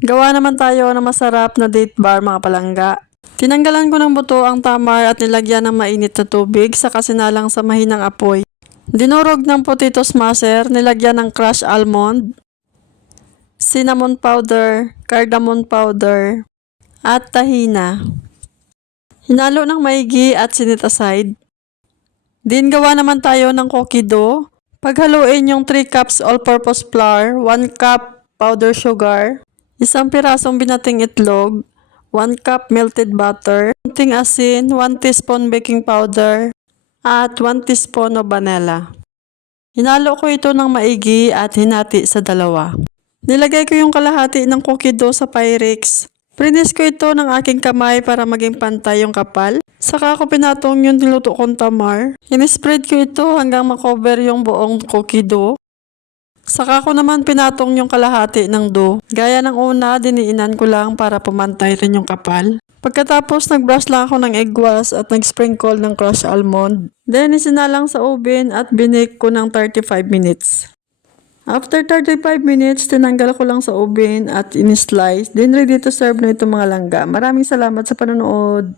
Gawa naman tayo ng masarap na date bar mga palangga. Tinanggalan ko ng buto ang tamar at nilagyan ng mainit na tubig sa sinalang sa mahinang apoy. Dinurog ng potato smasher, nilagyan ng crushed almond, cinnamon powder, cardamom powder, at tahina. Hinalo ng maigi at sinit aside. Din gawa naman tayo ng cookie dough. Paghaluin yung 3 cups all-purpose flour, 1 cup powder sugar, isang pirasong binating itlog, 1 cup melted butter, konting asin, 1 teaspoon baking powder, at 1 teaspoon of vanilla. Hinalo ko ito ng maigi at hinati sa dalawa. Nilagay ko yung kalahati ng cookie dough sa Pyrex. Prinis ko ito ng aking kamay para maging pantay yung kapal. Saka ko pinatong yung niluto kong tamar. In-spread ko ito hanggang makover yung buong cookie dough. Saka ko naman pinatong yung kalahati ng dough. Gaya ng una, diniinan ko lang para pumantay rin yung kapal. Pagkatapos, nag-brush lang ako ng egg wash at nag-sprinkle ng crushed almond. Then, isinalang sa oven at binake ko ng 35 minutes. After 35 minutes, tinanggal ko lang sa oven at in-slice. Then ready to serve na itong mga langga. Maraming salamat sa panonood.